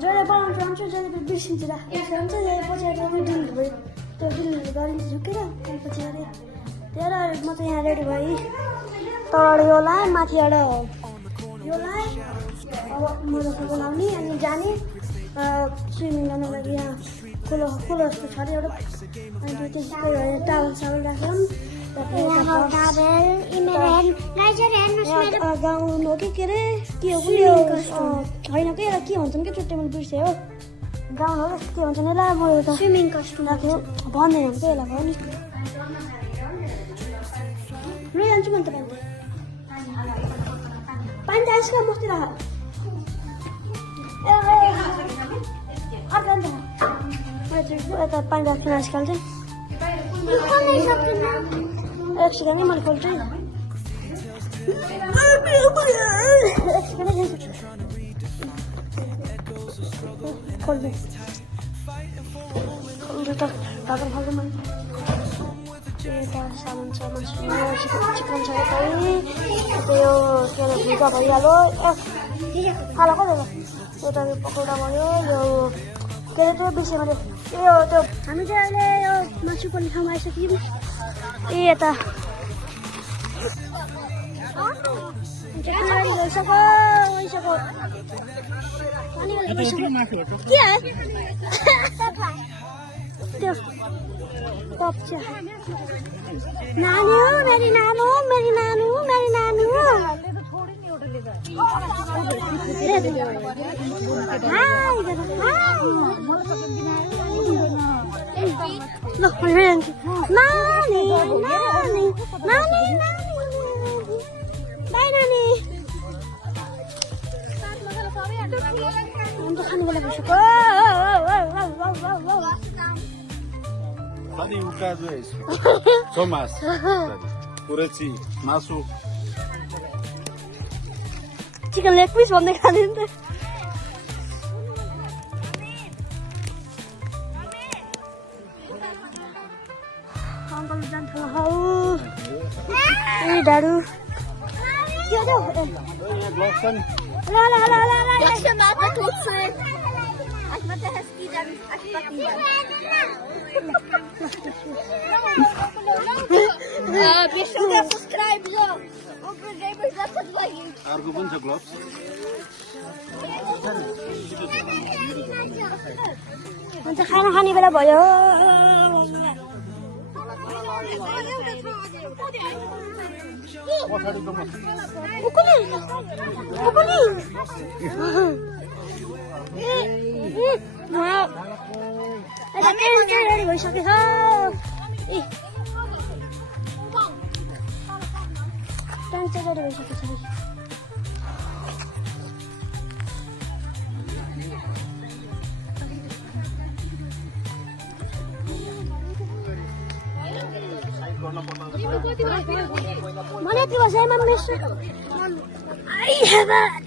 जसले बनाउँछ हुन्छ जहिले बिर्सिन्छ र यसो हुन्छ पछाडि डिलिट भयो त्यो डिलिट गरिन्छ झुकेर पछि अरे त्यही म त यहाँ रेडी भएँ तल यो लाएँ माथिबाट यो लाएँ अब मोजा बनाउने अनि जाने स्विमिङ गर्नु लागि यहाँ खोलो खोलो जस्तो छ अरे एउटा अनि त्यस्तै टावल सावल राख्यौँ गाउँ हो कि के अरे के हो होइन कि यसलाई के भन्छन् कि चुट्टै मैले बिर्सेँ हो गाउँ हो के भन्छन् यसलाई म एउटा स्विमिङ कस्ट्युम राख्यो भन्दैन भने चाहिँ यसलाई भयो नि लैजान्छु भने त पानी त आइसक्यो मस्ती राख यता पानी राख्छु आजकल चाहिँ एक सेकेन्ड मैले खोल्छु खोल्नु त भागम खाल्छु मैले यता सामान सामान चिकन छ यतै यो के अरे भुजा भइहाल्यो खाला कति यता यो पकौडा भयो यो के अरे त्यो बिर्सेँ मैले यो त्यो हामी चाहिँ अहिले यो मासु पर्ने ठाउँमा आइसक्यौँ यता गइसक्यो त्यो कप्चा नानी हो मेरी नानु मेरी नानु मेरी नानु नानी नानी नानी बाई नानी खानु बेला भइसक्यो Tadi ukazuje jest. Co masz? Kuryci, masu. Chicken leg piece भन्ने खाने नि त अङ्कल जान्छ हौ ए डाडु के हो subscribe Argo pun छ gloves. अन्त खाना खाने बेला भयो रेडी भइसकेको छ ट्याङ्क चाहिँ रेडी भइसकेको छ Mana itu saya memesu. Ay, hebat.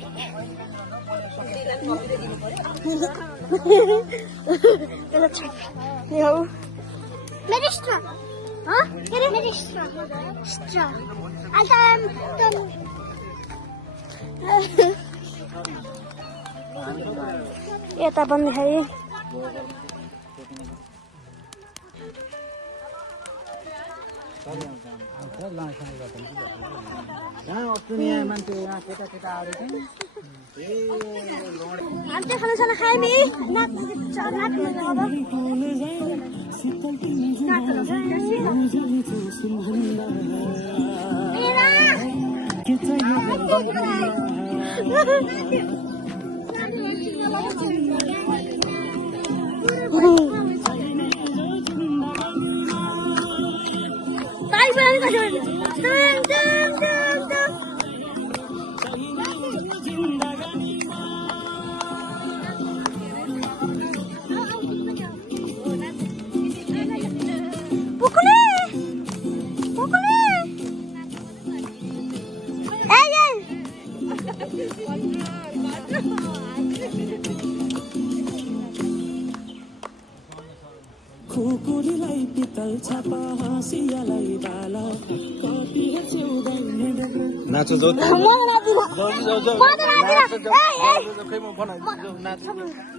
Yo. Medistra. Hah? Medistra. Stra. Antam. Ya taban है Nanti kalau sana kami nak नाचो जाऊ मलाई नाच्दिन। जाऊ जाऊ म त नाच्दिन। ए, ए। खै म बनाइदिन्छु नाच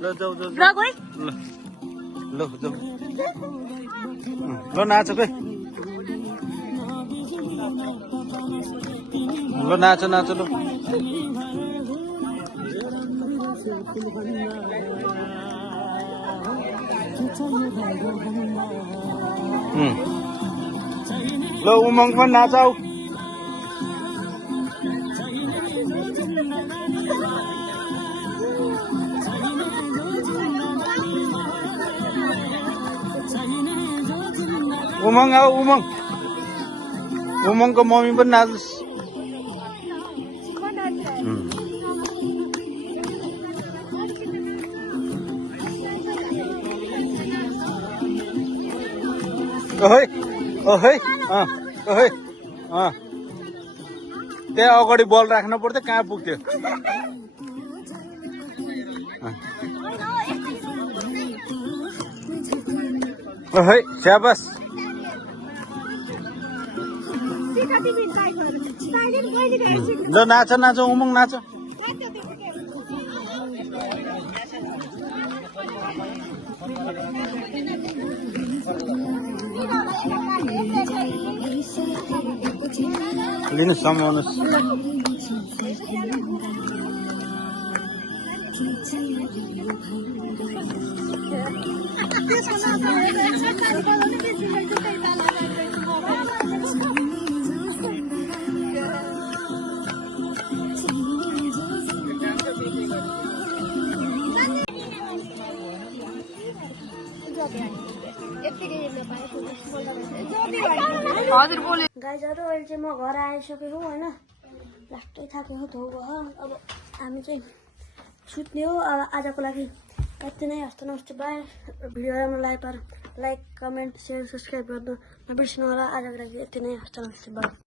ल जाऊ जाऊ ब्लग है? ल जाऊ ल नाच खै ल नाच नाच ल ल उमङ पनि नाचाऊ उमङ आऊ उमङ उमङको मम्मी पनि नाच्छ ओहै ओहै ओहै त्यहाँ अगाडि बल राख्नु पर्थ्यो कहाँ पुग्थ्यो ओहै स्याबास ल नाच नाच उमङ नाच लिनु समाउनुहोस् गाइजहरू अहिले चाहिँ म घर आइसकेको होइन लास्टै थाकेको धो भयो अब हामी चाहिँ सुत्ने हो अब आजको लागि यति नै हस्त नमस्ते बाई भिडियो राम्रो लाइक कमेन्ट सेयर सब्सक्राइब गर्नु नबिर्सिनु होला आजको लागि यति नै हस्त नमस्ते बाई